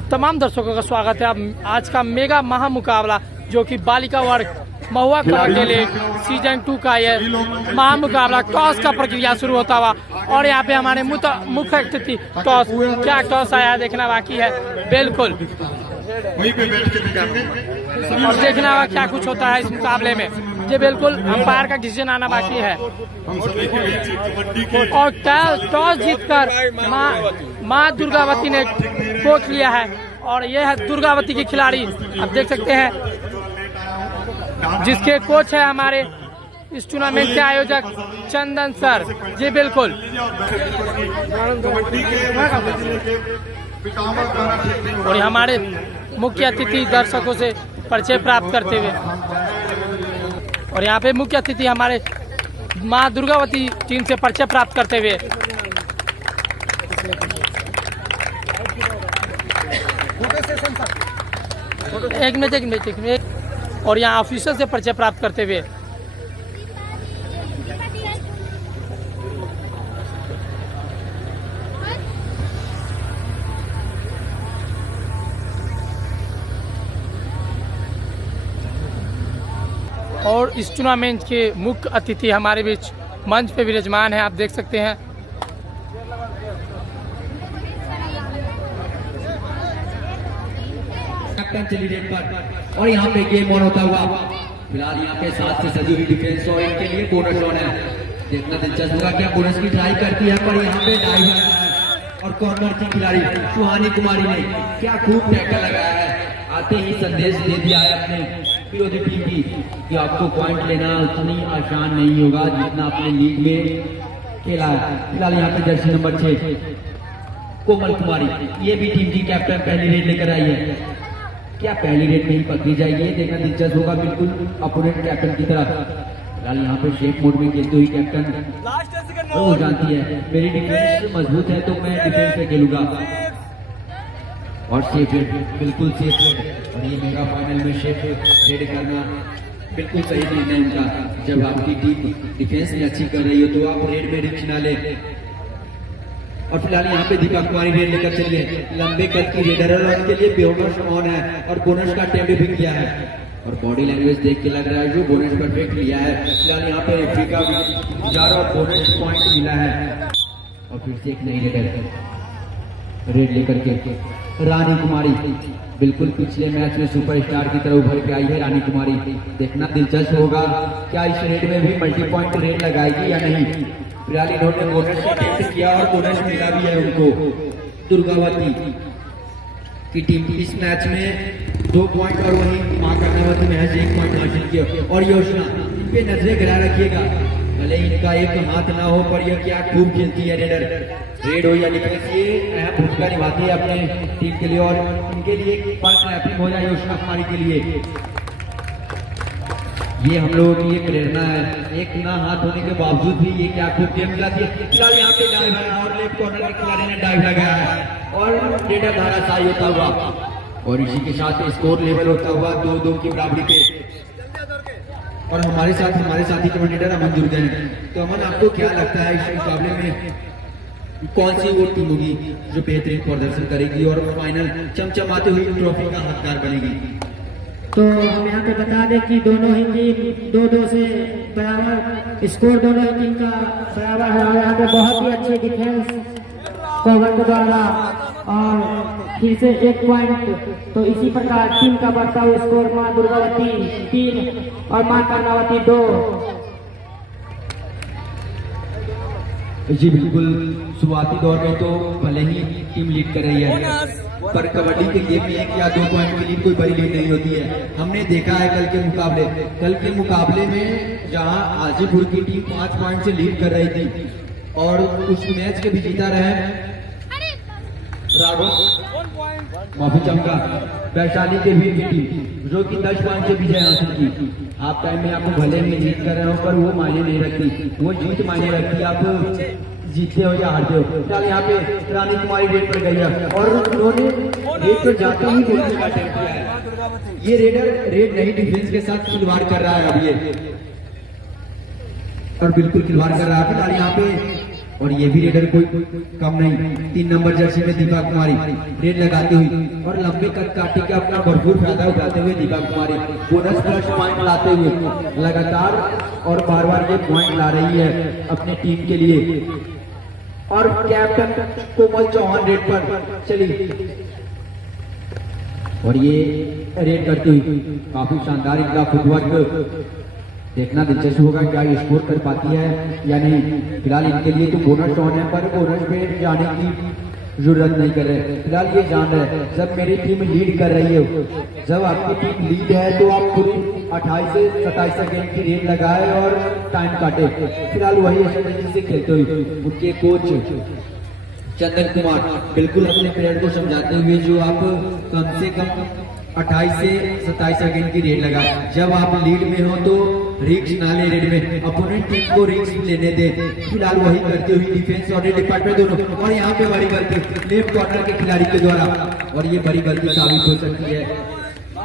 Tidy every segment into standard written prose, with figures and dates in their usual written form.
अब तमाम दर्शकों का स्वागत है अब आज का मेगा महा मुकाबला जो कि बालिका वर्ग महुआ के लिए सीजन 2 का यह महा मुकाबला टॉस का प्रक्रिया शुरू होता हुआ और यहाँ पे हमारे मुख्य अतिथि टॉस क्या टॉस आया देखना बाकी है बिल्कुल और देखना होगा क्या कुछ होता है इस मुकाबले में ये बिल्कुल अंपायर का डिसीजन आना बाकी है। और टॉस जीतकर माँ दुर्गावती ने कोच लिया है और यह है दुर्गावती की खिलाड़ी आप देख सकते हैं जिसके कोच है हमारे इस टूर्नामेंट के आयोजक चंदन सर जी बिल्कुल। और हमारे मुख्य अतिथि दर्शकों से परिचय प्राप्त करते हुए और यहाँ पे मुख्य अतिथि हमारे माँ दुर्गावती टीम से परिचय प्राप्त करते हुए एक मिनट और यहाँ ऑफिसर से परिचय प्राप्त करते हुए और इस टूर्नामेंट के मुख्य अतिथि हमारे बीच मंच पे विराजमान हैं आप देख सकते हैं। और यहाँ पे गेम ऑन होता हुआ फिलहाल यहाँ पे 7 से सजी हुई डिफेंस और इनके लिए बोनस ऑन है। देखना दिलचस्प होगा क्या बोनस की ट्राई करती है पर यहाँ पे डाइव और कॉर्नर की खिलाड़ी सुहानी कुमारी ने क्या खूब टैकल लगाया है। आते ही संदेश दे दिया है अपने विरोधी टीम की कि आपको पॉइंट लेना उतनी आसान नहीं होगा जितना अपने लीग में खेला है। फिलहाल यहाँ पे जर्सी नंबर 6 कोमल कुमारी ये भी टीम की कैप्टन पहली रेड लेकर आई है। क्या पहली रेड में ही पकड़ी जाएगी ये देखना दिलचस्प होगा बिल्कुल अपोनेंट कैप्टन की तरफ। फिलहाल यहाँ पे शेप मोड में खेलते हुई कैप्टन वो जानती है मेरी डिफेंस मजबूत है तो मैं डिफेंस पे खेलूंगा और सेफ बिल्कुल सेफ और ये मेगा फाइनल में शेप रेड करना बिल्कुल सही निर्णय उनका। जब आपकी टीम डिफेंस में अच्छी कर रही हो तो आप रेड में रिस्क ना ले। और फिलहाल यहाँ पे दीपा कुमारी रेड लेकर चलिए लंबे कद की रेडर और उनके लिए बोनस ऑन है और बोनस का अटेम्प्ट भी किया है और बॉडी लैंग्वेज देख के लग रहा है जो बोनस परफेक्ट लिया है। फिलहाल यहाँ पे रेफरी का विचार और बोनस पॉइंट मिला है और फिर से एक नई रेड लेकर के रानी कुमारी बिल्कुल पिछले मैच में सुपरस्टार की तरह उभर के आई है रानी कुमारी। देखना दिलचस्प होगा क्या इस रेड में भी मल्टी पॉइंट रेड लगाएगी या नहीं। फिलहाल इन्होंने बोनस अटेम्प्ट किया और बोनस मिला भी है उनको। दुर्गावती की टीम इस मैच में 2 पॉइंट और वहीं मां कर्णावती महज 1 पॉइंट हासिल किया। और योजना इन पे नजरें गिरा रखिएगा भले इनका एक हाथ ना हो पर यह क्या खूब खेलती है रेडर रेड हो या डिफेंस ये अहम भूमिका निभाती है अपने टीम के लिए और इनके लिए फर्स्ट रैपिंग हो जाए योजना कुमारी के लिए ये हम लोगों की ये प्रेरणा है। एक ना हाथ होने के बावजूद भी ये क्या खूब गेम खिलाती है। फिलहाल यहाँ पे डाइव है और लेफ्ट कॉर्नर के खिलाड़ी ने डाइव लगाया है और रेडर धाराशायी होता हुआ और इसी के साथ स्कोर लेवल होता हुआ 2-2 की बराबरी पे। और हमारे साथी कमेंटेटर अमन जुड़ गए हैं। तो अमन आपको क्या लगता है इस मुकाबले में कौन सी वो टीम होगी जो बेहतरीन प्रदर्शन करेगी और फाइनल चमचमाते हुए ट्रॉफी का हकदार बनेगी। तो हम यहाँ पे बता दें कि दोनों ही टीम 2-2 से बराबर स्कोर दोनों ही टीम का बराबर है। यहाँ पे बहुत ही अच्छी डिफेंस कोवर के द्वारा और फिर से 1 पॉइंट। तो इसी प्रकार टीम का बढ़ता हुआ स्कोर माँ दुर्गावती 3 और माँ कर्णावती 2। जी बिल्कुल शुरुआती दौर में तो भले ही टीम लीड कर रही है पर कबड्डी के गेम में 1 या 2 पॉइंट की लीड कोई बड़ी लीड नहीं होती है। हमने देखा है कल के मुकाबले में जहां हाजीपुर की टीम 5 पॉइंट से लीड कर रही थी और उस मैच के भी जीता रहे माफी चमका वैशाली के भी टीम जो कि 10 पॉइंट से विजय हासिल की। हाफ टाइम में आपको भले में जीत कर रहे हो पर वो मायने नहीं रखती वो जीत मायने रखती आप जीतते हो या हारते हो। फिलहाल यहाँ पे रानी कुमारी रेड पर गई है और उन्होंने रेड पर जाते ही बोलने का अटेम्प्ट किया है। ये रेडर रेड नहीं डिफेंस के साथ खिलवाड़ कर रहा है अब ये और बिल्कुल खिलवाड़ कर रहा है। फिलहाल यहाँ पे और ये भी रेडर कोई कम नहीं, 3 नंबर जर्सी में दीपा कुमारी रेड लगाती हुई और लंबे कद काटे के अपना भरपूर फायदा उठाते हुए दीपा कुमारी बोनस प्लस पॉइंट लाते हुए लगातार और बार बार ये पॉइंट ला रही है अपनी टीम के लिए। और कैप्टन कोमल चौहान रेड पर चली और ये रेड करती हुई काफी शानदार इनका फुटवर्क, देखना दिलचस्प होगा क्या ये स्कोर कर पाती है या नहीं। फिलहाल इनके लिए तो बोनस ऑन है, पर बोनस पे जाने की जरूरत नहीं कर रहे। फिलहाल ये जान रहे हैं जब मेरी टीम लीड कर रही है, जब आपकी टीम लीड है तो आप पूरी 28 से 27 सेकेंड की रेड लगाए और टाइम काटे। फिलहाल वही स्ट्रेटेजी से खेलते हुए उनके कोच चंदन कुमार बिल्कुल अपने प्लेयर को समझाते हुए जो आप कम से कम 28 से 27 सेकेंड की रेड लगा, जब आप लीड में हो तो रिक्स ना ले रेड में, अपोनेंट टीम को रिक्स लेने दे। फिलहाल वही करते हुए डिफेंस और डिपार्टमेंट दोनों, और यहाँ पे बड़ी गलती लेफ्ट कॉर्नर के खिलाड़ी के द्वारा, और ये बड़ी गलती साबित हो सकती है।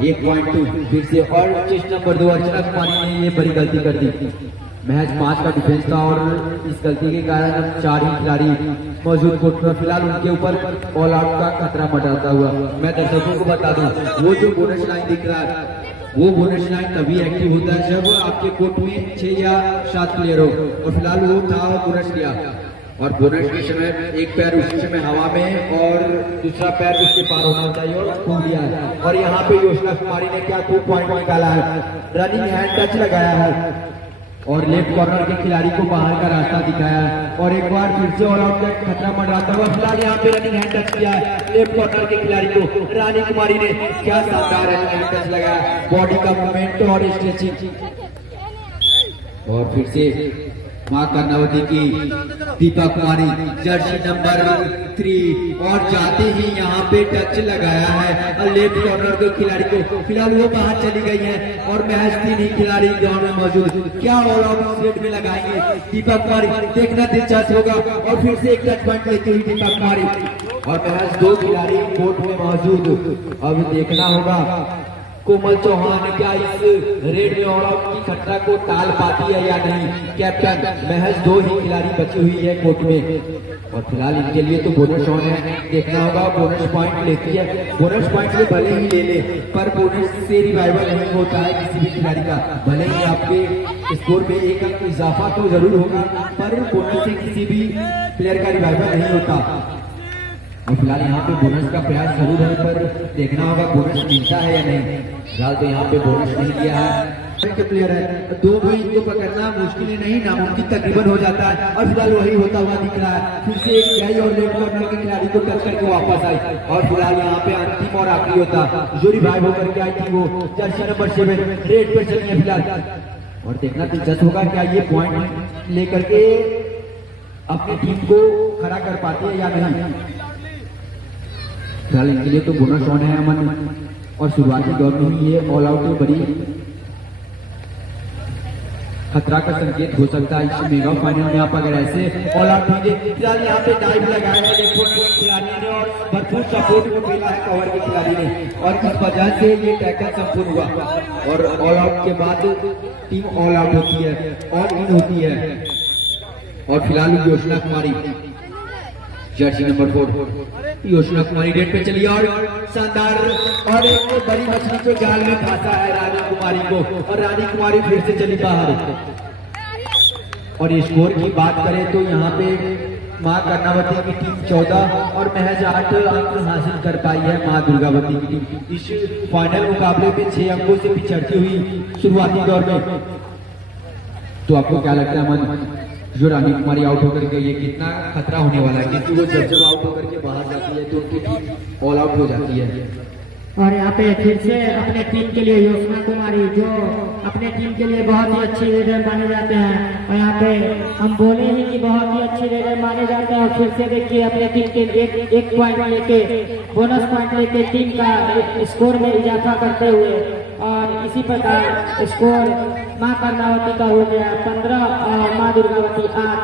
1.2 फिर से और चेस्ट नंबर 2 अर्चना कुमारी ने ये बड़ी गलती कर दी। महज 5 का डिफेंस था और इस गलती के कारण अब 4 ही खिलाड़ी मौजूद कोर्ट में। फिलहाल उनके ऊपर ऑल आउट का खतरा मंडराता हुआ। मैं दर्शकों को बता दूं, वो जो बोनस लाइन दिख रहा है वो बोनस लाइन तभी एक्टिव होता है जब आपके कोर्ट में 6 या 7 प्लेयर हो, और फिलहाल वो था और बोनस लिया, और बोनस के समय एक पैर उसी समय हवा में और दूसरा पैर उसके पार होना चाहिए और खो लिया है। और यहाँ पे योजना कुमारी ने क्या 2 पॉइंट निकाला है, रनिंग हैंड टच लगाया है और लेफ्ट कॉर्नर के खिलाड़ी को बाहर का रास्ता दिखाया है, और एक बार फिर से ऑल आउट का खतरा मंडराता हुआ। फिलहाल यहाँ पे रनिंग हैंड टच किया है लेफ्ट कॉर्नर के खिलाड़ी को, रानी कुमारी ने क्या शानदार रनिंग हैंड टच लगाया, बॉडी का मूवमेंट और स्ट्रेचिंग। और फिर से मां कर्णावती की दीपा कुमारी जर्सी नंबर 3 और जाते ही यहाँ पे टच लगाया है लेफ्ट कॉर्नर के खिलाड़ी को। फिलहाल वो बाहर चली गई है और महज 3 ही खिलाड़ी ग्राउंड में मौजूद, क्या ऑल आउट रेड में लगाएंगे दीपा कुमारी, देखना दिलचस्प होगा। और फिर से एक टच पॉइंट लेती हुई दीपा कुमारी, और महज 2 खिलाड़ी कोर्ट में मौजूद। अब देखना होगा कोमल चौहान क्या इस रेड में ऑल आउट की खतरा को टाल पाती है या नहीं। कैप्टन महज 2 ही खिलाड़ी बची हुई है कोर्ट में, और फिलहाल इनके लिए तो बोनस ऑन है, देखना होगा बोनस पॉइंट लेती है। बोनस पॉइंट से भले ही ले ले, पर बोनस से रिवाइवल नहीं होता है किसी भी खिलाड़ी का। भले ही आपके स्कोर में 1 अंक इजाफा तो जरूर होगा, पर बोनस से किसी भी प्लेयर का रिवाइवल नहीं होता। और फिलहाल यहाँ पे बोनस का प्रयास जरूर है, पर देखना होगा बोनस मिलता है या नहीं। फिलहाल तो यहाँ पे बोनस नहीं दिया है। प्लेयर है 2 भी इनको पकड़ना मुश्किल नहीं, नामुमकिन तकरीबन हो जाता है, और फिलहाल वही होता हुआ दिख रहा है। फिर से एक गई और लेफ्ट कॉर्नर के खिलाड़ी को टच करके वापस आई, और फिलहाल यहाँ पे अंतिम और आखिरी होता जो रिवाइव होकर के आई थी वो जर्सी नंबर 7 रेड पर चली है फिलहाल। और देखना दिलचस्प होगा क्या ये पॉइंट लेकर के अपनी टीम को खड़ा कर पाती है या नहीं। फिलहाल इनके लिए तो बोनस ऑन है अमन, और शुरुआती दौर में ही ये ऑल आउट में बड़ी खतरा का संकेत हो सकता है इस मेगा फाइनल में। आप अगर ऐसे ऑल आउट होंगे, फिलहाल यहाँ पे डाइव लगाया है लेफ्ट कॉर्नर के खिलाड़ी ने और भरपूर सपोर्ट को मिला है कवर के खिलाड़ी ने, और इस वजह से ये टैकल संपूर्ण हुआ। और ऑल आउट के बाद टीम ऑल आउट होती है और इन होती है। और फिलहाल योजना कुमारी जर्सी नंबर 4 योजना कुमारी रेड पे चली और शानदार और एक बड़ी मछली को जाल में फंसा है रानी कुमारी को, और रानी कुमारी फिर से चली बाहर। और स्कोर की बात करें तो यहाँ पे मां कर्णावती की टीम 14 और महज 8 अंक हासिल कर पाई है मां दुर्गावती की टीम इस फाइनल मुकाबले में 6 अंकों से पिछड़ती हुई शुरुआती दौर में। तो आपको क्या लगता है अमन, जो रानी कुमारी आउट होकर के ये कितना खतरा होने वाला है, क्योंकि वो जब आउट होकर के बाहर जाती है तो उनकी टीम ऑल आउट हो जाती है। और यहाँ पे फिर से अपने टीम के लिए योजना कुमारी जो अपने टीम के लिए बहुत ही अच्छी रेडर माने जाते हैं, और यहाँ पे हम बोले ही कि बहुत ही अच्छी रेडर माने जाते हैं। और फिर से देखिए अपने टीम के एक पॉइंट लेके बोनस पॉइंट लेके टीम का स्कोर में इजाफा करते हुए, और इसी प्रकार स्कोर मां कर्णावती का हो गया 15 और मां दुर्गावती 8।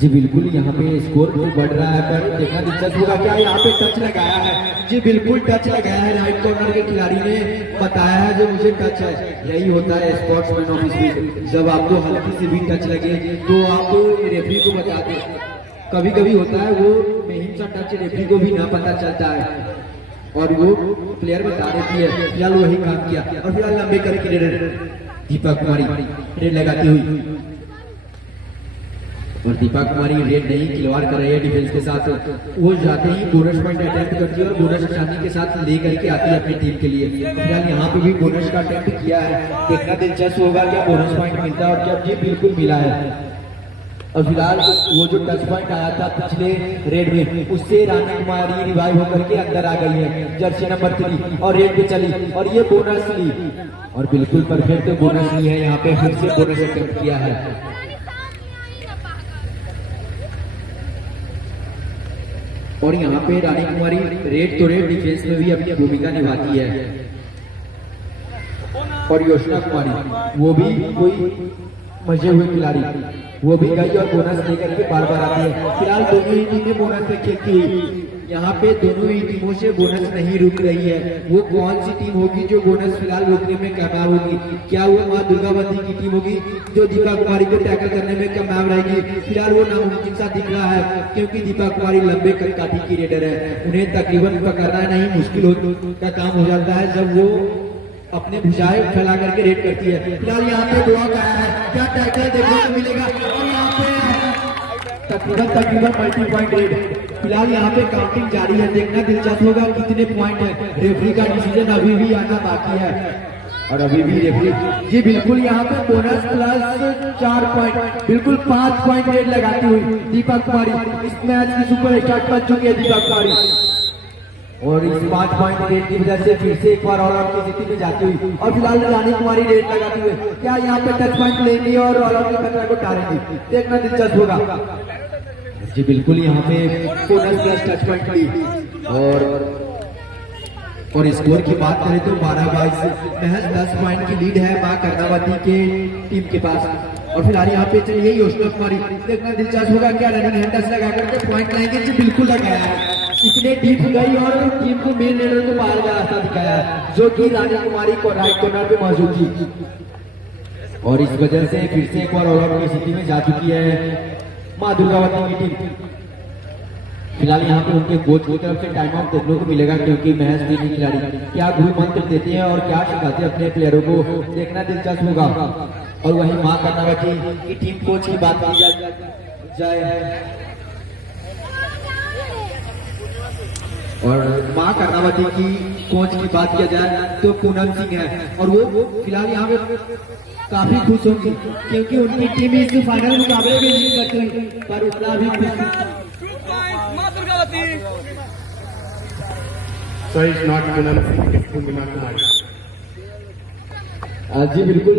जी बिल्कुल, यहाँ पे स्कोर भी बढ़ रहा है, पर देखना दिलचस्प होगा क्या यहाँ पे टच लगाया है। जी बिल्कुल टच लगाया है, राइट कॉर्नर के खिलाड़ी ने बताया है जो मुझे टच है। यही होता है स्पोर्ट्समैन ऑफ स्पीड, जब आपको हल्की से भी टच लगे तो आप रेफरी को बता दें। कभी कभी होता है वो मेन सा टच रेफरी को भी ना पता चलता है और वो प्लेयर बता देती है। फिलहाल वही काम किया और फिलहाल लंबे करके दीपा कुमारी रेड लगाती हुई, और दीपा कुमारी रेड नहीं खिलवाड़ कर रही है डिफेंस के साथ। वो जाते ही बोनस पॉइंट अटेम्प्ट करती है और बोनस चांदी के साथ ले करके आती है अपनी टीम के लिए। फिलहाल यहाँ पे भी बोनस का अटेम्प्ट किया है, देखना दिलचस्प होगा क्या बोनस पॉइंट मिलता है और क्या। जी बिल्कुल मिला है। और फिलहाल वो जो टच पॉइंट आया था पिछले रेड में, उससे रानी कुमारी रिवाइव होकर के अंदर आ गई है, जर्सी नंबर 3 और रेड पे चली और ये बोनस ली और बिल्कुल परफेक्ट बोनस ली है। यहाँ पे फिर से बोनस अटेम्प्ट किया है और यहाँ पे रानी कुमारी रेड तो रेड डिफेंस में भी अपनी भूमिका निभाती है। और योशना कुमारी वो भी कोई मजे हुए खिलाड़ी, वो भी गई और बोनस लेकर के बार बार आती है। फिलहाल दोनों ही टीमें बोनस से खेलती हुई, यहाँ पे दोनों ही टीमों से बोनस नहीं रुक रही है। वो कौन सी टीम होगी जो बोनस फिलहाल रोकने में कामयाब होगी? क्या वो माँ दुर्गावती की टीम होगी जो दीपा कुमारी को टैकल करने में कामयाब रहेगी? फिलहाल वो नामुमकिन सा दिख रहा है क्योंकि दीपा कुमारी लंबे काठी की रेडर है, उन्हें तकरीबन पकड़ना नहीं मुश्किल का काम हो जाता है जब वो अपने भुजाएं फैला करके रेड करती है। फिलहाल यहाँ पे ब्लॉक आया है, क्या टैकल देखने को मिलेगा? और यहाँ पे तकरीबन मल्टी पॉइंट रेड। फिलहाल यहाँ पे काउंटिंग जारी है, देखना दिलचस्प होगा कितने पॉइंट है। रेफरी का डिसीजन अभी भी आना बाकी है और अभी भी रेफरी जी बिल्कुल यहाँ पे बोनस प्लस 4 पॉइंट, बिल्कुल 5 पॉइंट रेड लगाती हुई दीपा कुमारी इस मैच की सुपर स्टार बन चुकी है दीपा कुमारी। और इस 5 पॉइंट रेड की वजह से फिर से एक बार ऑल आउट की स्थिति में जाती हुई और फिलहाल रानी कुमारी रेड लगाते हुए क्या यहाँ पे टच पॉइंट लेंगी और ऑल आउट के खतरा को टालेंगी? देखना दिलचस्प होगा। जी बिल्कुल यहाँ पे बोनस प्लस टच पॉइंट ली और स्कोर की बात करें तो 12-22 महज 10 पॉइंट की लीड है मां कर्णावती के टीम के पास। और फिलहाल यहाँ पे चलिए योशना कुमारी, देखना दिलचस्प होगा क्या रनिंग हैंडल्स लगा करके पॉइंट लाएंगे? जी बिल्कुल लगाया है, इतने डीप गई और टीम को मेन रेडर को बाहर का रास्ता दिखाया जो कि रानी कुमारी को राइट कॉर्नर पे मौजूद थी और इस वजह से फिर से एक बार ऑल आउट की स्थिति में जा चुकी है मां दुर्गावती की टीम। फिलहाल यहाँ पे उनके कोच की तरफ से टाइम आउट देखने को मिलेगा क्योंकि महज 3 खिलाड़ी क्या गुरु मंत्र देते हैं और क्या सिखाते हैं अपने प्लेयरों को, देखना दिलचस्प होगा। और वहीं मां कर्णावती की टीम कोच की बात की जाए और मां कर्णावती की कोच की बात किया जाए तो पूनम सिंह है और वो फिलहाल यहाँ पे काफी खुश होंगी क्योंकि उनकी टीम इस फाइनल मुकाबले में लीड करती है, पर उतना भी खुश So it's not Punam Singh, it's Purnima Kumari. जी बिल्कुल,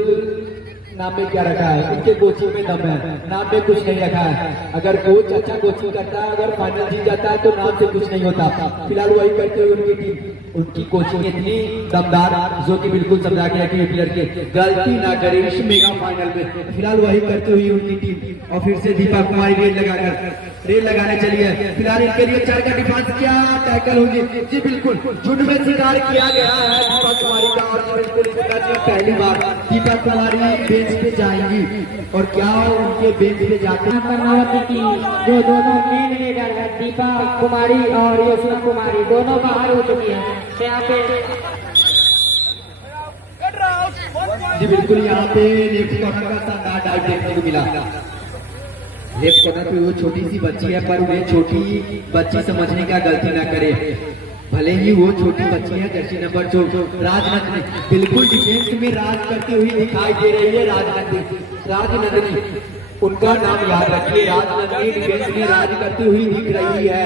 नाम में क्या रखा है? इनके कोचिंग में दम है, नाम में कुछ नहीं रखा है। अगर कोच अच्छा कोचिंग करता है, अगर फाइनल जीत जाता है तो नाम से कुछ नहीं होता। फिलहाल वही करते हुए उनकी टीम, उनकी कोचिंग इतनी दमदार जो कि बिल्कुल समझा गया कि प्लेयर के गलती ना करे इस मेगा फाइनल में। फिलहाल वही करते हुए उनकी टीम और फिर से दीपा कुमारी रेल लगाने चली है। फिलहाल इनके लिए 4 का डिफेंस, क्या टैकल होगी? जी बिल्कुल, झुंड में शिकार किया गया है दीपा कुमारी का और बिल्कुल पहली बार दीपा कुमारी बेंच पे जाएंगी और क्या उनके बेंच पे जाते हैं कर्णावती की जो दोनों मेन रेडर है दीपा कुमारी और योशना कुमारी दोनों बाहर हो चुकी है। तो यहाँ पे जी बिल्कुल, यहाँ पे लेफ्ट कॉर्नर का शानदार डाइव देखने को मिला। लेफ्ट कॉर्नर पे वो छोटी सी बच्ची है पर उन्हें छोटी बच्ची समझने का गलती ना करे, भले ही वो छोटी बच्ची है। जर्सी नंबर 4 राजनंदिनी बिल्कुल डिफेंस में राज करती हुई दिखाई दे रही है। राजनंदिनी उनका नाम याद रखिए, राजनंदिनी डिफेंस में राज करती हुई दिख रही है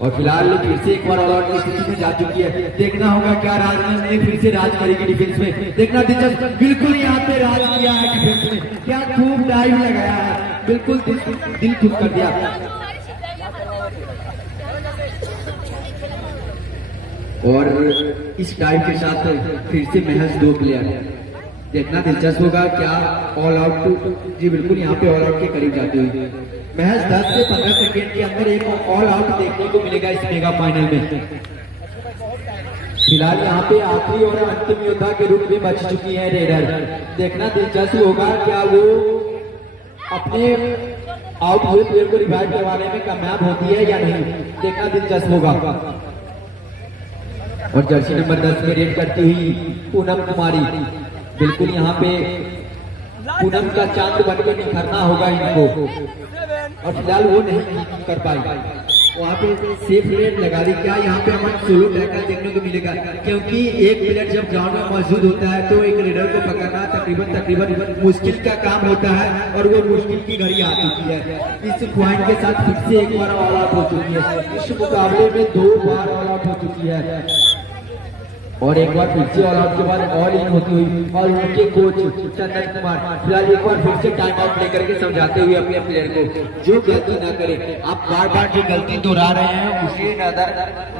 और फिलहाल फिर से एक बार ऑल आउट की स्थिति में जा चुकी है। देखना होगा क्या राजनंदिनी फिर से राज करेगी डिफेंस में, देखना दिलचस्प। बिल्कुल यहाँ पे राज किया है डिफेंस में, क्या खूब डाइव लगाया है, बिल्कुल दिल खुश कर दिया। और इस टाइम के साथ फिर से महज 2 प्लेयर, देखना दिलचस्प होगा क्या ऑल आउट। जी बिल्कुल, यहाँ पे ऑल आउट के करीब जाते हुए महज 10 से 15 सेकेंड के अंदर एक ऑल आउट देखने को मिलेगा इस मेगा फाइनल में। फिलहाल यहाँ पे आखिरी और अंतिम योद्धा के रूप में बच चुकी है रेडर। देखना दिलचस्प होगा क्या वो अपने आउट हुए प्लेयर को रिवाइव करवाने में कामयाब होती है या नहीं, देखना दिलचस्प होगा। और जर्सी नंबर 10 में रेड करती हुई पूनम कुमारी, बिल्कुल यहाँ पे पूनम का चांद बनकर निखरना होगा इनको, और फिलहाल वो नहीं कर पाई। वहाँ पे सेफ रेड लगा दी। क्या यहाँ पे हमें सोलो टैकल देखने को मिलेगा, क्योंकि एक प्लेयर जब ग्राउंड में मौजूद होता है तो एक रेडर को पकड़ना तकरीबन मुश्किल का काम होता है, और वो मुश्किल की घड़ी आ चुकी है। इस पॉइंट के साथ फिर से एक बार ऑल आउट हो चुकी है। इस मुकाबले में 2 बार ऑल आउट हो चुकी है, और एक बार फिर से ऑल आउट के बाद ऑल इन होती हुई, और उनके कोच चंदन कुमार फिलहाल एक बार फिर से टाइम आउट लेकर के समझाते हुए अपने प्लेयर को जो गलती ना करे, आप बार बार जो गलती दोहरा रहे हैं उसे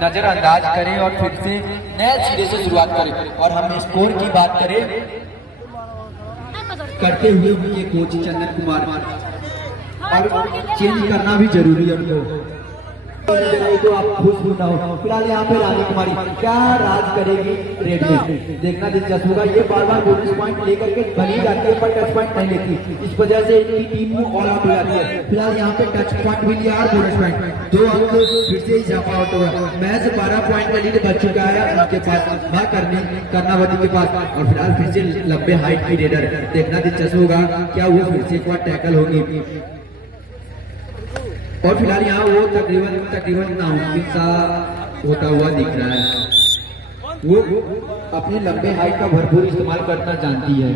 नजरअंदाज करें और फिर से नए सिरे से शुरुआत करें। और हम स्कोर की बात करें करते हुए उनके कोच चंदन कुमार, और चेंज करना भी जरूरी है उनको, तो आप खुश ना हो। फिलहाल यहाँ पे रानी कुमारी क्या राज करेगी रेड में, देखना दिलचस्प होगा। ये बार बार बोनस पॉइंट लेकर के बनी जाती है पर टच पॉइंट नहीं लेती, इस वजह से इनकी टीम ऑल आउट हो जाती है। फिलहाल यहाँ पे टच पॉइंट भी लिया और बोनस पॉइंट 2 अंक फिर से इजाफा आउट हुआ। मैच 12 पॉइंट का लीड बच चुका है उनके पास, कर्णावती के पास, और फिलहाल फिर से लंबे हाइट की रेडर, देखना दिलचस्प होगा क्या वो फिर से एक बार टैकल होगी। और फिलहाल यहाँ वो तकरीबन नामुमकिन सा होता हुआ दिख रहा है। वो अपने लंबे हाइट का भरपूर इस्तेमाल करना जानती है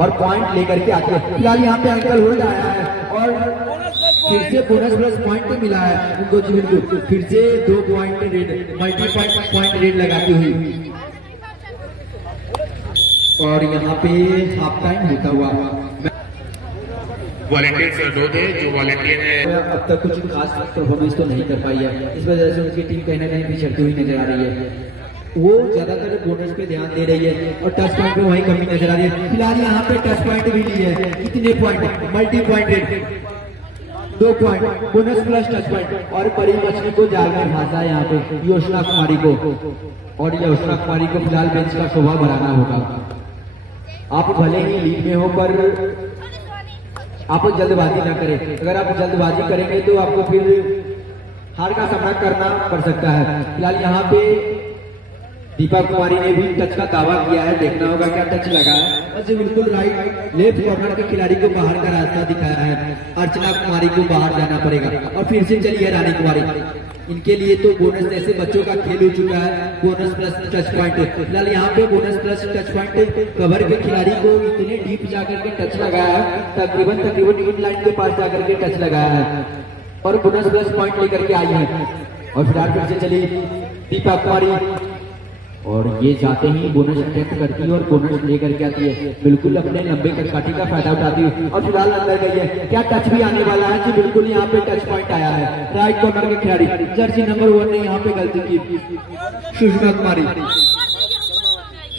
और पॉइंट लेकर के आती है। फिलहाल यहाँ पे एंकल होल्ड आया है और फिर से बोनस प्लस पॉइंट मिला है उनको जीवन को, फिर से 2 point red, multi point red लगाती हुई। और यहाँ पे हाफ टाइम होता हुआ वॉलंटियर दो थे जो वॉलंटियर ने अब तक कुछ खास परफॉर्मेंस तो नहीं कर पाई है, इस वजह से उनकी टीम कहीं ना कहीं पिछड़ती हुई नजर आ रही है। वो ज्यादातर बोनस पे ध्यान दे रही है और टच पॉइंट पे वही कमी नजर आ रही है। फिलहाल यहाँ पे टच पॉइंट भी ली है, कितने point, multi point rate, 2 point bonus plus touch point, और बड़ी मछली को जाल में फंसा है यहाँ पे योशना कुमारी को, और योशना कुमारी को फिलहाल बेंच का शोभा बढ़ाना होगा। आप भले ही लीड में हो पर आप जल्दबाजी ना करें, अगर आप जल्दबाजी करेंगे तो आपको फिर हार का सामना करना पड़ सकता है। फिलहाल यहाँ पे दीपा कुमारी ने भी टच का दावा किया है, देखना होगा क्या टच लगा है। बस बिल्कुल राइट लेफ्ट कॉर्नर के खिलाड़ी को बाहर का रास्ता दिखाया है, अर्चना कुमारी को बाहर जाना पड़ेगा। और फिर से चली है रानी कुमारी, इनके लिए तो बोनस जैसे बच्चों का खेल हो चुका है, बोनस प्लस टच पॉइंट। फिलहाल यहाँ पे bonus plus touch point cover के खिलाड़ी को इतने डीप जाकर के टच लगाया है, तकरीबन इन लाइन के पास जाकर के टच लगाया है और बोनस प्लस पॉइंट लेकर के आई है। और फिलहाल फिर से चली दीपा कुमारी, और ये जाते ही बोनस अटैक करती है और बोनस लेकर के आती है, बिल्कुल अपने लंबे कटकाठी का फायदा उठाती है। और फिलहाल अंदर गई है, क्या टच भी आने वाला है कि बिल्कुल यहाँ पे टच पॉइंट आया है। राइट कॉर्नर के खिलाड़ी जर्सी नंबर 1 ने यहाँ पे गलती की, सुषमा कुमारी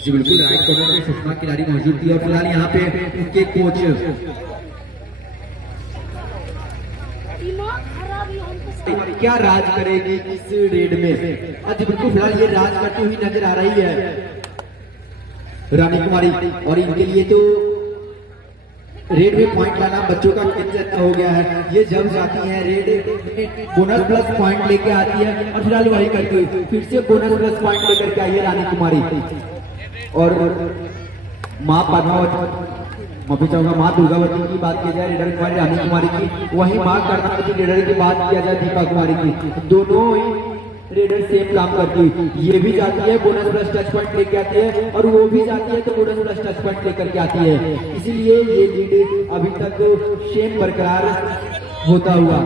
जी, बिल्कुल राइट कॉर्नर में सुषमा खिलाड़ी मौजूद थी। और फिलहाल यहाँ पे उनके कोच क्या राज करेगी इस रेड में, आज बिल्कुल फिलहाल ये राज करती हुई नजर आ रही है रानी कुमारी। और इनके लिए तो रेड में पॉइंट लाना बच्चों का कितना हो गया है। ये जब जाती है रेड बोनस प्लस पॉइंट लेके आती है, और फिलहाल वही करती हुई फिर से बोनस प्लस पॉइंट लेकर के आई है रानी कुमारी। और माँ पद्मावती, माफी चाहूंगा, माँ दुर्गावती की बात की जाए रेडर कुमारी रानी कुमारी की, वही माँ कर्णावती रेडर की बात किया जाए दीपा कुमारी की, दोनों ही रेडर सेम काम करती हुई। ये भी जाती है बोनस प्लस टच पॉइंट लेके आती है, और वो भी जाती है तो बोनस प्लस टच पॉइंट लेकर के आती है, इसीलिए ये लीड अभी तक सेम बरकरार होता हुआ।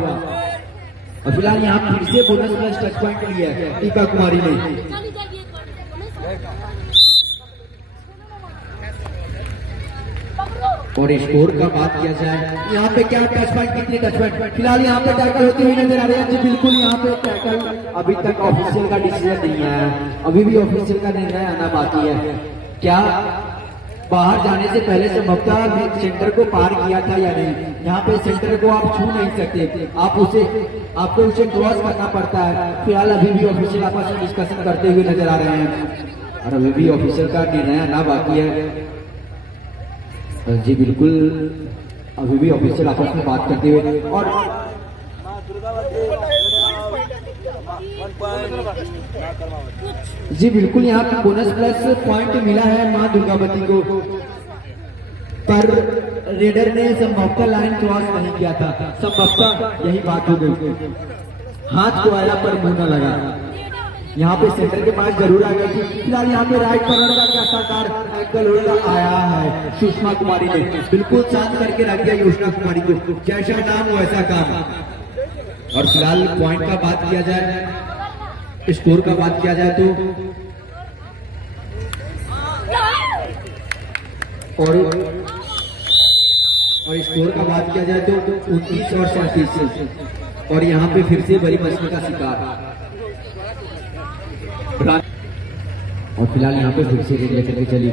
और फिलहाल यहाँ फिर से बोनस प्लस टच पॉइंट लिया है दीपा कुमारी ने। और स्कोर का बात किया जाए, यहाँ पे क्या टच पॉइंट, कितने टच पॉइंट, फिलहाल यहाँ पे टैकल होती हुई नजर आ रही है जी, बिल्कुल यहाँ पे टैकल अभी तक ऑफिशियल का डिसीजन नहीं आया, अभी भी ऑफिशियल का निर्णय आना बाकी है। क्या बाहर जाने से पहले संभवतः सेंटर को पार किया था या नहीं, यहाँ पे सेंटर को आप छू नहीं सकते, आपको उसे क्रॉस करना पड़ता है। फिलहाल अभी भी ऑफिशियल आपस में डिस्कशन करते हुए नजर आ रहे हैं और अभी भी ऑफिशियल का निर्णय आना बाकी है। जी बिल्कुल, अभी भी ऑफिशियल आपस में बात करते हुए और जी बिल्कुल यहाँ पे बोनस प्लस पॉइंट मिला है मां दुर्गावती को, पर रेडर ने संभवतः लाइन क्रॉस नहीं किया था, संभवतः यही बात हो गई। हाथ को आया पर मुंह न लगा। यहाँ पे सेंटर के पास जरूर आ गई थी। फिलहाल यहाँ पे राइट कॉर्नर का क्या शानदार एंगल उल्टा आया है। सुषमा कुमारी ने बिल्कुल शांत करके रख दिया योजना कुमारी को, जैसा नाम वैसा काम। और फिलहाल पॉइंट का बात किया जाए, स्कोर का बात किया जाए तो और स्कोर का बात किया जाए तो 29 और 37 और यहाँ पे फिर से बड़ी मछली का शिकार। और फिलहाल यहाँ पे फिर से लेकर के चली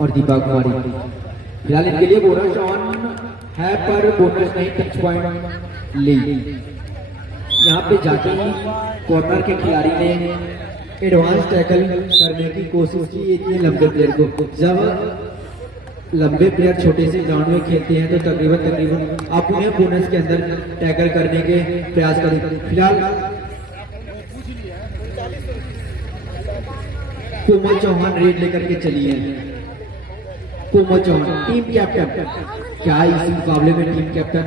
और दीपा कुमारी फिलहाल इनके लिए बोनस ऑन है पर बोनस नहीं, टच पॉइंट ले। यहाँ पे जाते ही कॉर्नर के खिलाड़ी ने एडवांस टैकल करने की कोशिश की इतने लंबे प्लेयर को। जब लंबे प्लेयर छोटे से ग्राउंड में खेलते हैं तो तकरीबन आप उन्हें बोनस के अंदर टैकल करने के प्रयास करें। फिलहाल कोमल चौहान रेड लेकर के चली है। कोमल चौहान टीम कैप्टन, क्या इस मुकाबले में टीम कैप्टन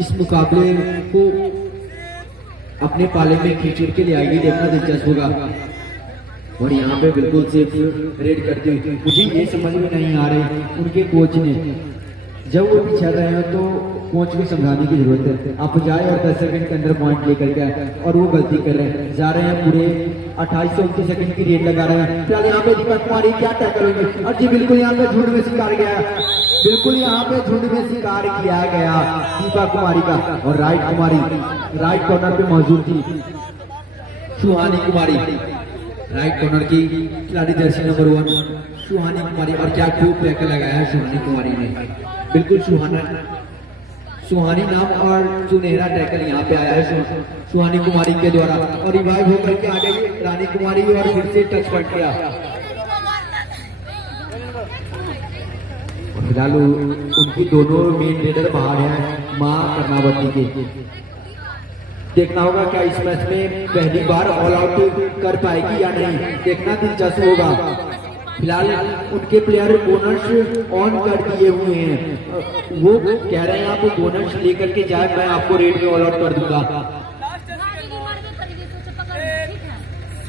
इस मुकाबले को अपने पाले में खींच के लिए आएगी, देखना दिलचस्प होगा। और यहाँ पे बिल्कुल सेफ रेड करते हुए मुझे ये समझ में नहीं आ रही उनके कोच ने, जब वो पीछे रहे हैं तो कोच को समझाने की जरूरत है। आप जाए और 10 सेकंड के अंदर पॉइंट लेकर गए और वो गलती कर रहे हैं, जा रहे हैं पूरे 28 से 29 सेकंड की रेड लगा रहे हैं। फिलहाल यहाँ पे दीपक कुमारी क्या तय करेंगे और जी बिल्कुल यहाँ पे झुंड में शिकार गया, बिल्कुल यहाँ पे झुंड में शिकार किया गया दीपा कुमारी का। और राइट कुमारी राइट कॉर्नर पे मौजूद थी सुहानी कुमारी, राइट कॉर्नर की खिलाड़ी जर्सी नंबर 1 सुहानी कुमारी। और क्या खूब टैकल लगाया है सुहानी कुमारी ने, बिल्कुल सुहानी नाम और सुनहरा टैकल यहाँ पे आया है सुहानी कुमारी के द्वारा। और रिवाइव होकर के आ गई रानी कुमारी और फिर से टच पॉइंट किया। फिलहाल उनकी दोनों मेन रेडर बाहर हैं मां कर्नावती के। देखना होगा क्या इस मैच में पहली बार ऑल आउट कर पाएगी या नहीं, देखना दिलचस्प होगा। फिलहाल उनके प्लेयर बोनस ऑन कर दिए हुए हैं, वो कह रहे हैं आप बोनस लेकर के जाए, मैं आपको रेड में ऑल आउट कर दूंगा।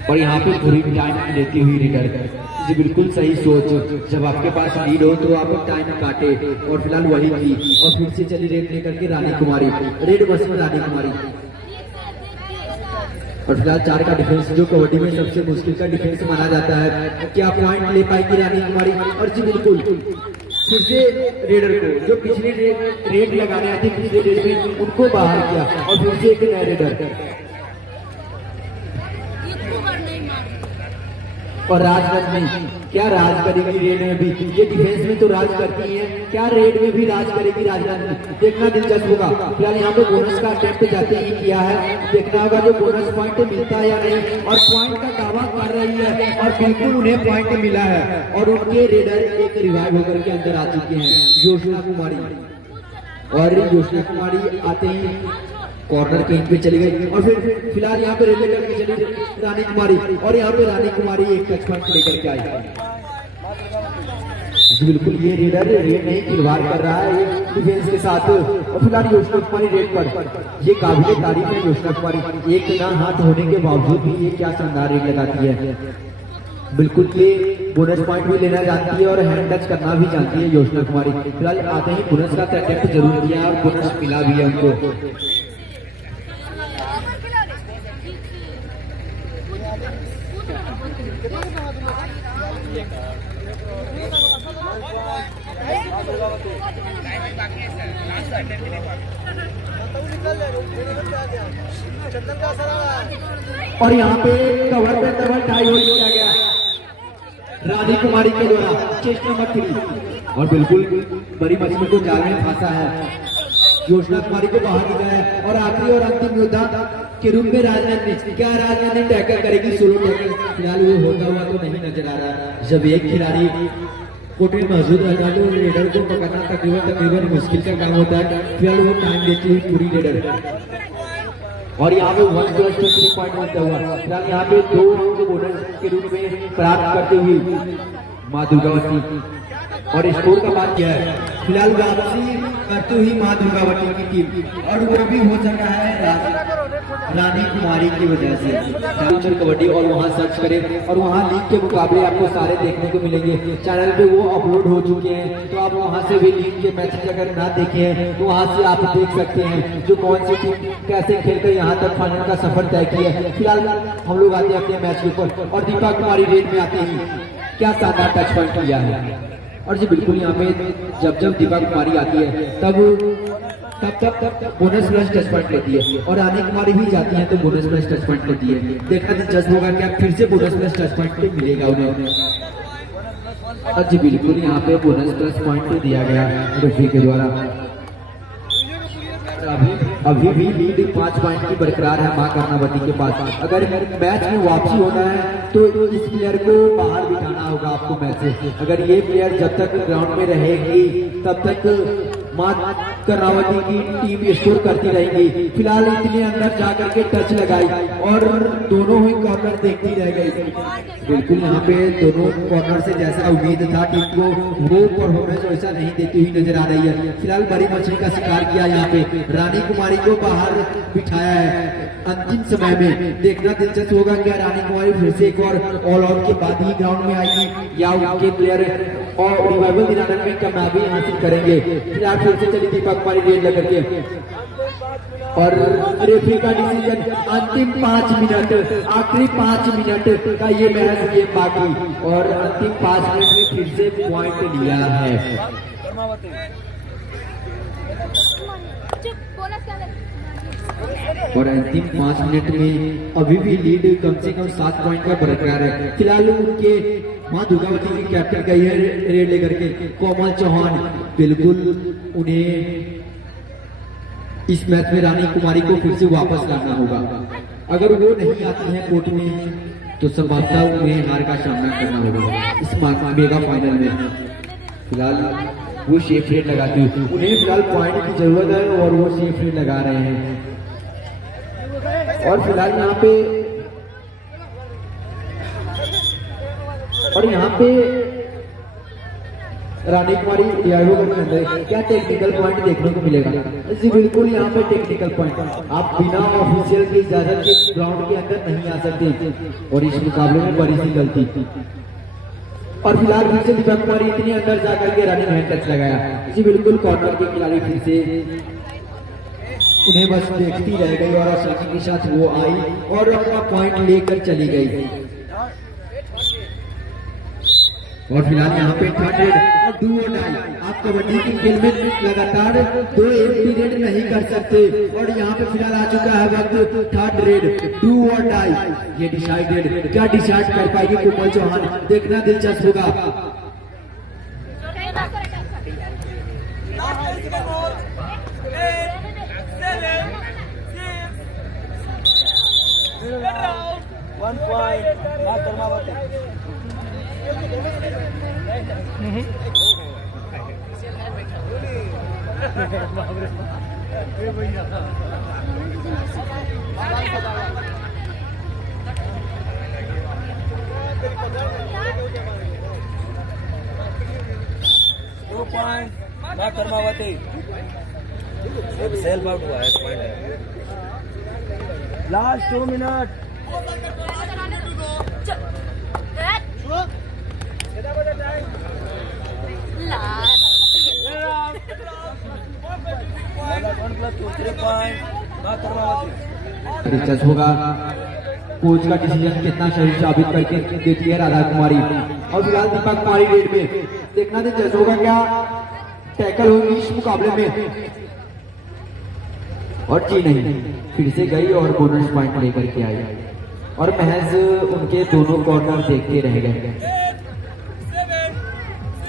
और यहाँ पे पूरी टाइम लेती हुई रेडर, जी बिल्कुल सही सोच, जब आपके पास लीड हो तो आप टाइम काटे और फिलहाल वही थी। और फिर से चली रेड लेकर के रानी कुमारी, रेड बस में रानी कुमारी। और फिलहाल 4 का डिफेंस जो कबड्डी में सबसे मुश्किल का डिफेंस माना जाता है, क्या पॉइंट ले पाएगी रानी कुमारी। और जी बिल्कुल फिर से रेडर को जो पिछले रेड लगाने आते पिछले रेड में उनको बाहर किया और फिर से एक नया रेडर। और राजगंज में क्या राज करेगी रेड में भी, ये डिफेंस में तो राज करती है, क्या रेड में भी राज करेगी राजगंज में, देखना दिलचस्प होगा। फिलहाल यहाँ पे बोनस का अटेम्प्ट जाते ही किया है, देखना होगा जो बोनस पॉइंट मिलता है या नहीं। और पॉइंट का दावा कर रही है और बिल्कुल उन्हें पॉइंट मिला है और उनके रेडर एक रिवाइव होकर के अंदर आ चुके हैं योजना कुमारी। और योजना कुमारी आते ही कॉर्नर के इन पे चली गई और फिर फिलहाल यहाँ पे रेड लेकर के चली रानी कुमारी। और यहाँ पे रानी कुमारी एक टच पॉइंट लेकर के आई। बिल्कुल ये रेडर रेड नहीं खिलवाड़ कर रहा है ये डिफेंस के साथ। और फिलहाल योजना कुमारी रेड पर, ये काबिल तारीफ है योजना कुमारी, एक ना हाथ होने के बावजूद भी ये क्या शानदार रेड लगाती है। बिल्कुल ये बोनस पॉइंट भी लेना जानती है और हैंड टच करना भी जानती है योजना कुमारी। फिलहाल आते ही बोनस का अटेम्प्ट जरूर किया और बोनस मिला भी है उनको। और यहाँ पे कवर पे कवर टाई हो किया गया रानी कुमारी के द्वारा, चेस्ट नंबर 3। और बिल्कुल बड़ी मछली को जाल में फंसा है योजना कुमारी को बाहर निकाला है और आखिरी और अंतिम योद्धा के रूप में राजनाथ क्या राजनाथ टैकल करेगी, सोलो टैकल फिलहाल वो होता हुआ तो नहीं नजर आ रहा। जब एक खिलाड़ी कोर्ट में मौजूद रहता है तो रेडर को पकड़ना तकरीबन मुश्किल का काम होता है। फिलहाल वो टाइम देती हुई पूरी रेडर और यहाँ पे 1+3 पॉइंट मिलता हुआ फिलहाल यहाँ पे 2 राउंड बोनस के रूप में प्राप्त करते हुए माँ दुर्गावती और स्कोर का बात क्या है फिलहाल वापसी करते हुई माँ दुर्गावती की टीम और वो भी हो सका है रानी कुमारी की वजह से कबड्डी और वहाँ सर्च करें और वहाँ लीग के मुकाबले आपको सारे देखने को मिलेंगे। चैनल पे वो अपलोड हो चुके हैं तो आप वहाँ से भी लीग के मैचेस अगर ना देखे हैं तो वहाँ से आप देख सकते हैं जो कौन सी टीम कैसे खेलकर यहाँ तक फाइनल का सफर तय किया है। फिलहाल हम लोग आते हैं मैच के ऊपर और दीपा कुमारी रेड में आते ही क्या शानदार टच पॉइंट किया है। और जी बिल्कुल यहाँ पे जब दीपा कुमारी आती है तब बोनस प्लस टच पॉइंट लेती है और रानी कुमारी भी जाती है तो बोनस प्लस टच पॉइंट लेती है। देखना दिलचस्प होगा क्या फिर से बोनस प्लस टच पॉइंट मिलेगा उन्हें। और जी बिल्कुल यहाँ पे बोनस प्लस पॉइंट दिया गया रेफरी के द्वारा। अभी भी लीड 5 पॉइंट की बरकरार है मां कर्णावती के पास। अगर मैच में वापसी होना है तो इस प्लेयर को बाहर बिठाना होगा आपको मैच से। अगर ये प्लेयर जब तक ग्राउंड में रहेगी तब तक मां कर्णावती की टीम स्कोर करती रहेगी। फिलहाल इतने अंदर जाकर के टच लगाई और दोनों ही कॉर्नर देखती रह गई। बिल्कुल यहाँ पे दोनों कॉर्नर से जैसा उम्मीद था टीम को वो परफॉर्मेंस वैसा नहीं देती हुई नजर आ रही है। फिलहाल बड़ी मछली का शिकार किया यहाँ पे रानी कुमारी को बाहर बिठाया है अंतिम समय में। देखना दिलचस्प होगा क्या रानी कुमारी फिर से एक और ऑल आउट के बाद ही ग्राउंड में आएगी या उनके प्लेयर और रिवाइवल दिलाने में कामयाबी हासिल करेंगे। फिलहाल फिर से चली दीपा कुमारी रेड लेकर के और रेफरी का डिसीजन अंतिम 5 मिनट आखिरी 5 मिनट का ये मैच गेम बाकी और अंतिम 5 मिनट में फिर से पॉइंट लिया है। और अंतिम 5 मिनट में अभी भी लीड कम से कम 7 पॉइंट का बरकरार है। फिलहाल उनके मां दुर्गावती की कैप्टन गई है रेड लेकर के कोमल चौहान। बिल्कुल उन्हें इस मैच में रानी कुमारी को फिर से वापस लाना होगा। अगर वो नहीं आती है कोर्ट में तो संभवतः उन्हें हार का सामना करना होगा इस मेगा फाइनल में। फिलहाल वो सेफ रेड लगाती है, उन्हें फिलहाल पॉइंट की जरूरत है और वो सेफ रेड लगा रहे हैं। और फिलहाल यहाँ पे रानी कुमारी डिआईओ के अंदर क्या टेक्निकल पॉइंट देखने को मिलेगा? जी बिल्कुल यहाँ पे टेक्निकल पॉइंट आप बिना ऑफिशियल की इजाजत के ग्राउंड के अंदर नहीं आ सकते और इस मुकाबले में बड़ी सी गलती थी। और फिलहाल फिर से दीपा कुमारी इतनी अंदर जाकर के रनिंग हैंड टच लगाया। जी बिल्कुल कॉर्नर के खिलाड़ी फिर से उन्हें बस देखती रह गई और आसानी के साथ वो आई और अपना पॉइंट लेकर चली गई। और फिलहाल यहाँ पे थर्ड रेड और डू और डाई। आप कबड्डी की खेल में लगातार 2 एक पीरियड नहीं कर सकते और यहाँ पे फिलहाल आ चुका है वक्त थर्ड रेड डू और डाई। ये डिसाइडेड क्या डिसाइड कर पाएगी कोमल चौहान? देखना दिलचस्प होगा। कर्मावती सेल्फ आउट हुआ है पॉइंट है। लास्ट 2 मिनट दिलचस्प होगा कोच का डिसीजन कितना सही साबित करके देती है राधा कुमारी। और फिलहाल दीपा कुमारी रेड में देखना दिलचस्प होगा क्या टैकल होगी इस मुकाबले में। और जी नहीं फिर से गई और बोनस पॉइंट लेकर के आई और महज उनके दोनों कॉर्नर देखते रह गए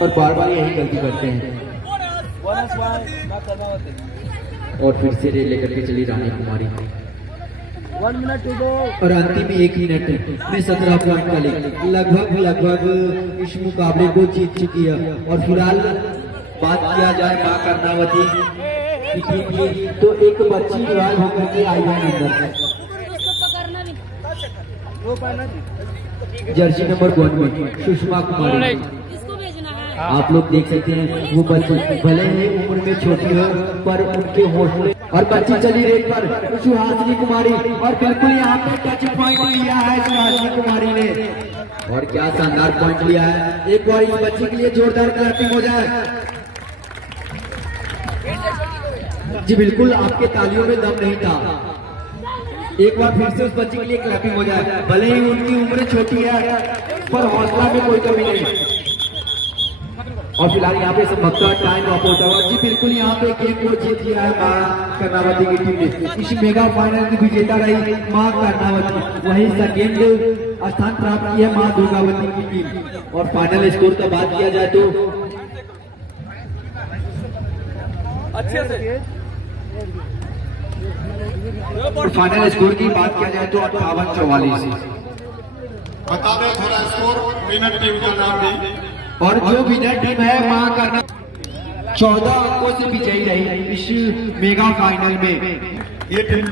और बार बार यही गलती करते हैं। और फिर से लेकर के चली Rani Kumari. 1 minute to go. और अंतिम 1 मिनट में 17 पॉइंट का लीड लगभग इस मुकाबले को जीत चुकी है। और फिलहाल बात किया जाए मां कर्णावती की टीम की, तो एक बच्ची रिवाज होकर के आई है अंदर जर्सी नंबर 1 में सुषमा कुमारी। आप लोग देख सकते हैं वो बच्ची भले ही उम्र में छोटी हो पर उनके हौसले। और बच्ची चली रेट पर सुहासिनी कुमारी, और बिल्कुल यहाँ पे टच पॉइंट लिया है सुहासिनी कुमारी ने। और क्या शानदार पॉइंट लिया है। एक बार इस बच्ची के लिए जोरदार क्लैपिंग हो जाए। जी बिल्कुल, आपके तालियों में दम नहीं था। एक बार फिर से उस बच्ची के लिए क्लैपिंग हो जाए। भले ही उनकी उम्र छोटी है पर हौसला में कोई कमी नहीं। और फिलहाल यहाँ पे सबका टाइम ड्रॉप होता हुआ। जी बिल्कुल, यहाँ पे गेम को जीत लिया है मां कर्णावती की टीम ने। इस मेगा फाइनल की विजेता रही मां कर्णावती, वही सेकेंड स्थान प्राप्त किया मां दुर्गावती की टीम। और फाइनल स्कोर का बात किया जाए तो अच्छे से फाइनल स्कोर की बात किया जाए तो 58-44। बता दें थोड़ा स्कोर, विनर टीम का नाम भी। और जो विनर टीम है मां कर्णा 14 अंकों से विजयी रही इस मेगा फाइनल में। ये टीम